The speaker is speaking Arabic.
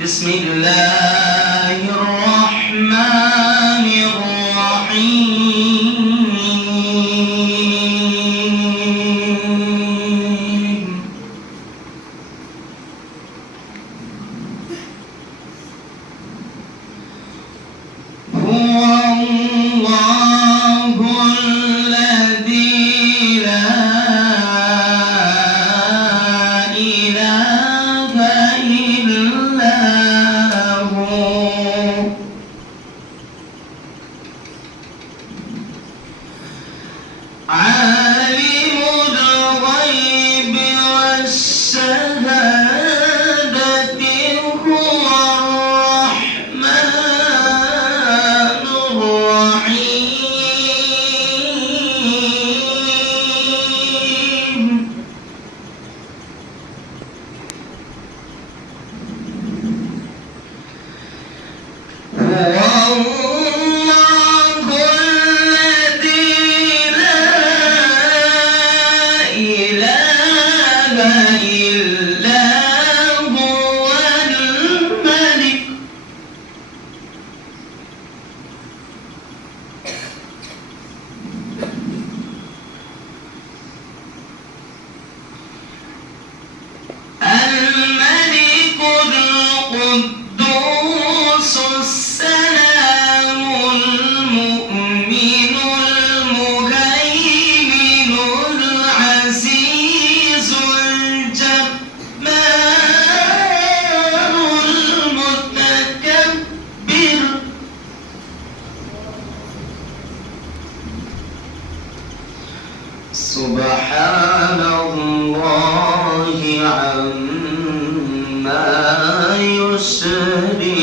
بسم الله الرحمن الرحيم. هو الله الذي لا إله إلا هو عالم الغيب والشهادة هو الرحمن الرحيم. هو الله الذي لا إله إلا هو الملك القدوس السلام المؤمن المهيمن العزيز الجبار المتكبر. سبحان الله عما يشركون.